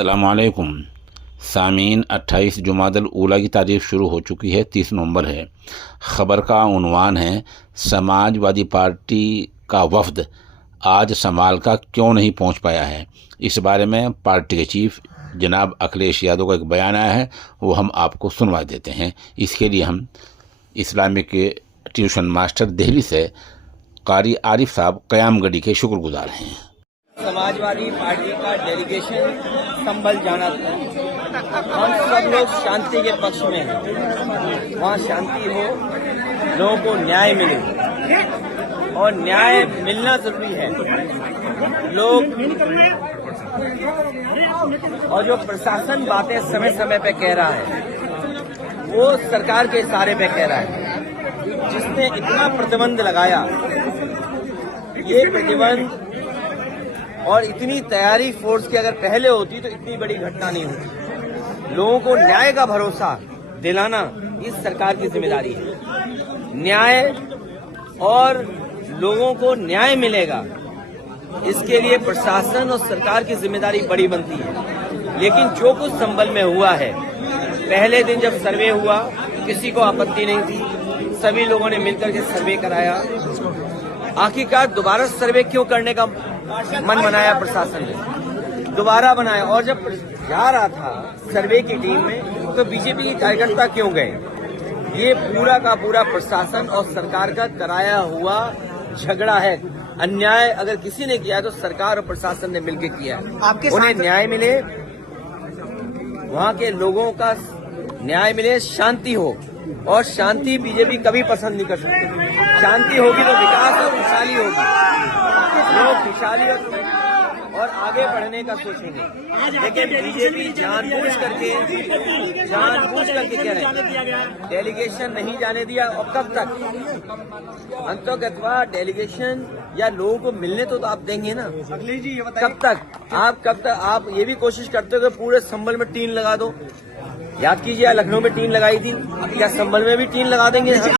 अस्सलामुअलैकुम सामीन 28 जुमादल ऊला की तारीख शुरू हो चुकी है। 30 नवंबर है। ख़बर का उन्वान है समाजवादी पार्टी का वफ़द आज समालका क्यों नहीं पहुंच पाया है। इस बारे में पार्टी के चीफ जनाब अखिलेश यादव का एक बयान आया है, वो हम आपको सुनवा देते हैं। इसके लिए हम इस्लामिक ट्यूशन मास्टर दिल्ली से कारी आरिफ साहब क़यामगढ़ी के शुक्रगुजार हैं। समाजवादी पार्टी का डेलीगेशन संभल जाना था। हम सब लोग शांति के पक्ष में हैं। वहाँ शांति हो, लोगों को न्याय मिले और न्याय मिलना जरूरी है। लोग और जो प्रशासन बातें समय समय पे कह रहा है, वो सरकार के इशारे पे कह रहा है। जिसने इतना प्रतिबंध लगाया, ये प्रतिबंध और इतनी तैयारी फोर्स की अगर पहले होती तो इतनी बड़ी घटना नहीं होती। लोगों को न्याय का भरोसा दिलाना इस सरकार की जिम्मेदारी है। न्याय और लोगों को न्याय मिलेगा, इसके लिए प्रशासन और सरकार की जिम्मेदारी बड़ी बनती है। लेकिन जो कुछ संभल में हुआ है, पहले दिन जब सर्वे हुआ किसी को आपत्ति नहीं थी, सभी लोगों ने मिलकर के सर्वे कराया। आखिरकार दोबारा सर्वे क्यों करने का मन बनाया प्रशासन ने, दोबारा बनाया। और जब जा रहा था सर्वे की टीम में तो बीजेपी के कार्यकर्ता क्यों गए? ये पूरा का पूरा प्रशासन और सरकार का कराया हुआ झगड़ा है। अन्याय अगर किसी ने किया है तो सरकार और प्रशासन ने मिलकर किया है। उन्हें न्याय मिले, वहाँ के लोगों का न्याय मिले, शांति हो। और शांति बीजेपी कभी पसंद नहीं कर सकती। शांति होगी तो विकास और खुशहाली होगी। लोग खुशहाली और आगे बढ़ने का सोचेंगे। लेकिन बीजेपी जानबूझ करके कह रहे हैं डेलीगेशन नहीं जाने दिया। और कब तक अंतोगतवा डेलीगेशन या लोगों को मिलने तो आप देंगे ना? कब तक आप ये भी कोशिश करते हो कि पूरे संभल में टीम लगा दो? याद कीजिए, लखनऊ में टीम लगाई थी, क्या संभल में भी टीम लगा देंगे?